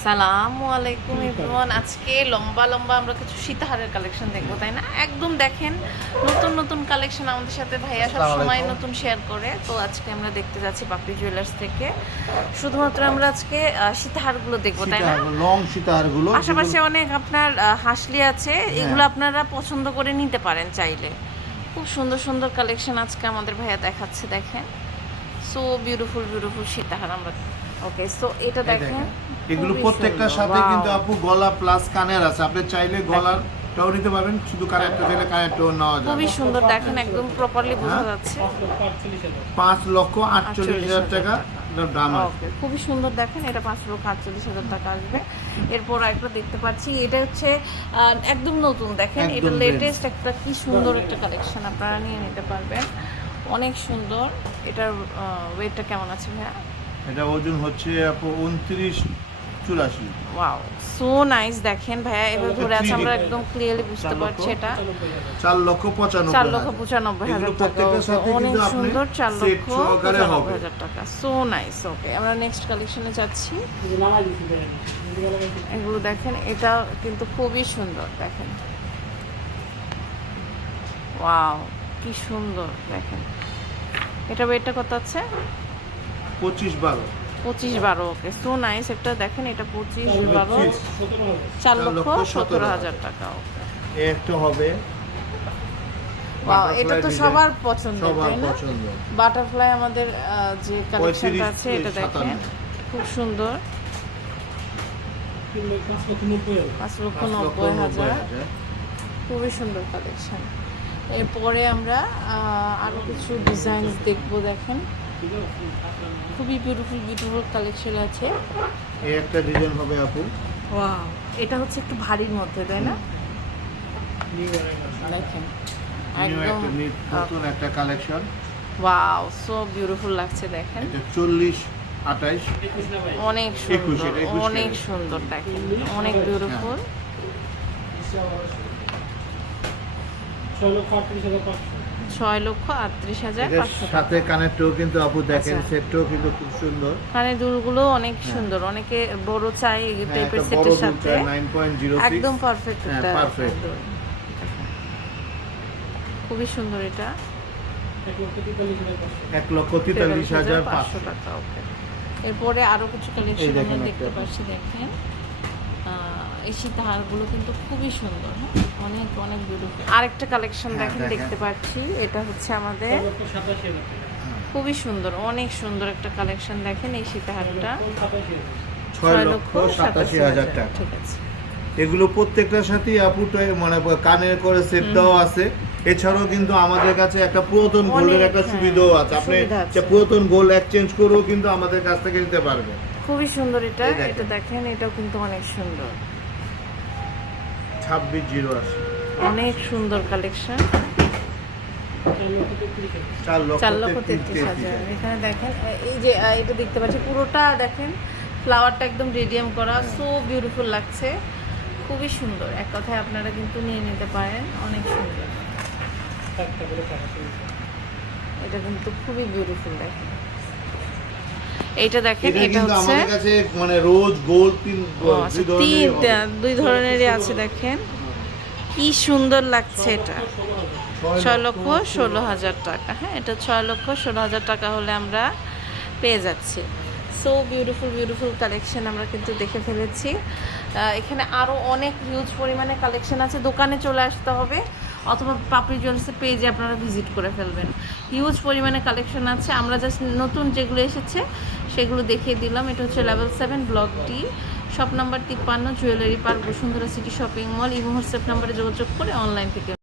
আসসালামু আলাইকুম এভরিওয়ান। আজকে লম্বা লম্বা আমরা কিছু সীতাহারের কালেকশন দেখব তাই না? একদম দেখেন নতুন নতুন কালেকশন আমাদের সাথে ভাইয়া সব সময় নতুন শেয়ার করে। তো আজকে আমরা দেখতে যাচ্ছি পাপড়ি জুয়েলার্স থেকে। শুধুমাত্র আমরা আজকে সীতাহারগুলো দেখব তাই না? লং সীতাহারগুলো পাশাপাশি অনেক আপনার হাসলি আছে হ্যাঁ। এগুলো আপনারা পছন্দ করে নিতে পারেন চাইলে। খুব সুন্দর সুন্দর কালেকশন আজকে আমাদের ভাইয়া দেখাচ্ছে দেখেন। সো বিউটিফুল বিউটিফুল সীতাহার আমরা ওকে সো এটা দেখেন। এগুলো প্রত্যেকটার সাথে কিন্তু আপু গলা প্লাস কানের আছে। আপনি চাইলে গলারটাও নিতে পারবেন শুধু কানেরটা চাইলে কানেরটাও নেওয়া খুবই সুন্দর দেখেন একদম প্রপারলি বোঝা হ্যাঁ? যাচ্ছে। পাঁচ লক্ষ আটচল্লিশ হাজার টাকা দাম আছে। খুবই সুন্দর দেখেন এটা পাঁচ লক্ষ আটচল্লিশ হাজার টাকা আসবে। এরপর একটা দেখতে পাচ্ছি এটা হচ্ছে একদম নতুন দেখেন। এটা। লেটেস্ট একটা কি সুন্দর একটা কালেকশন আপনারা নিয়ে নিতে পারবেন। অনেক সুন্দর। এটার ওয়েটটা কেমন আছে ভাইয়া? এটা ওজন হচ্ছে আপু উনত্রিশ চুরাশি। ওয়াও সো নাইস দেখেন ভাইয়া এবার ধরে আছে আমরা একদম ক্লিয়ারলি বুঝতে পারছি এটা। চার লক্ষ পঁচানব্বই চার লক্ষ পঁচানব্বই হাজার টাকা সাথে অনেক কিন্তু আপনি সুন্দর চার লক্ষ পঁচানব্বই। হাজার টাকা সো নাইস ওকে আমরা নেক্সট কালেকশনে যাচ্ছি। এগুলো দেখেন এটা কিন্তু খুবই সুন্দর দেখেন। ওয়াও কি সুন্দর দেখেন। এটা ওয়েটটা কত আছে? পঁচিশ বারো। পঁচিশ বারো ওকে সো নাইস একটা দেখেন এটা পঁচিশ বারো। চার লক্ষ সতেরো হাজার টাকা ওকে একটা হবে এটা তো সবার পছন্দ তাই না? বাটারফ্লাই আমাদের যে কালেকশনটা আছে এটা দেখেন। খুব সুন্দর। পাঁচ লক্ষ নব্বই হাজার। খুবই সুন্দর কালেকশন এরপরে আমরা আরও কিছু ডিজাইন দেখব দেখেন। খুবই বিউটিফুল বিউটিফুল কালেকশন আছে। এই একটা ডিজাইন হবে আপু। ওয়াও এটা হচ্ছে একটু ভারীর মধ্যে তাই না? দেখেন New একদম নতুন একটা কালেকশন ওয়াও সো বিউটিফুল লাগছে দেখেন। এটা চল্লিশ আঠাইশ অনেক সুন্দর অনেক সুন্দর দেখেন অনেক বিউটিফুল ছয় লক্ষ আটত্রিশ হাজার সাথে কানেরটাও কিন্তু আপু দেখেন আচ্ছা। সেটটাও কিন্তু খুব সুন্দর। কানে দুলগুলো অনেক সুন্দর। অনেকে বড় চাই হ্যাঁ, টাইপের সেটের সাথে। একদম পারফেক্ট হ্যাঁ, একটা খুবই সুন্দর এটা। এক লক্ষ তেতাল্লিশ হাজার পাঁচশো টাকা ওকে এরপরে আরও কিছু কালেকশন দেখতে পাচ্ছি দেখেন। এই সীতাহারগুলো কিন্তু খুবই সুন্দর হ্যাঁ? অনেক অনেক বিউটিফুল আরেকটা কালেকশন হ্যাঁ, দেখেন। দেখতে পাচ্ছি। এটা হচ্ছে আমাদের খুবই সুন্দর অনেক সুন্দর একটা কালেকশন দেখেন এই সীতাহারটা। ছয় লক্ষ সাতাশি হাজার টাকা। ঠিক আছে। এগুলো প্রত্যেকটার সাথেই আপুটা মানে কানের করে সেটটাও আছে। এছাড়াও কিন্তু আমাদের কাছে একটা পুরাতন গোল্ডের একটা হ্যাঁ, সুবিধাও আছে। আপনি সুবিধা আছে। যে পুরাতন গোল্ড এক্সচেঞ্জ করেও কিন্তু আমাদের কাছ থেকে নিতে পারবেন। খুবই সুন্দর এটা। এটা দেখেন এটাও কিন্তু অনেক সুন্দর। ছাব্বিশ জিরো আছে অনেক সুন্দর কালেকশন। চার লক্ষ তেত্রিশ হাজার। এখানে দেখেন এই যে এটা দেখতে পাচ্ছি পুরোটা দেখেন ফ্লাওয়ারটা একদম রেডিয়াম করা সো বিউটিফুল লাগছে। খুবই সুন্দর। এক কথায় আপনারা কিন্তু নিয়ে নিতে পারেন অনেক সুন্দর। এটা কিন্তু খুবই বিউটিফুল দেখেন। এইটা দেখেন এটা এটা হচ্ছে আমাদের কাছে মানে রোজ গোল্ড তিন আচ্ছা, দুই ধরনেরই আছে দেখেন। কি সুন্দর লাগছে এটা। ছয় লক্ষ ষোলো হাজার টাকা। হ্যাঁ এটা ছয় লক্ষ ষোলো হাজার টাকা হলে আমরা পেয়ে যাচ্ছি। সো বিউটিফুল বিউটিফুল কালেকশন আমরা কিন্তু দেখে ফেলেছি। এখানে আরও অনেক হিউজ পরিমাণে কালেকশন আছে। দোকানে চলে আসতে হবে। অথবা পাপড়ি জুয়েলার্সের পেজে আপনারা ভিজিট করে ফেলবেন। হিউজ পরিমাণে কালেকশন আছে। আমরা জাস্ট নতুন যেগুলো এসেছে, সেগুলো দেখিয়ে দিলাম। এটা হচ্ছে level seven block T shop number তিপ্পান্ন jewellery park Bashundhara city shopping mall Imo WhatsApp নাম্বারে যোগাযোগ করে অনলাইন থেকে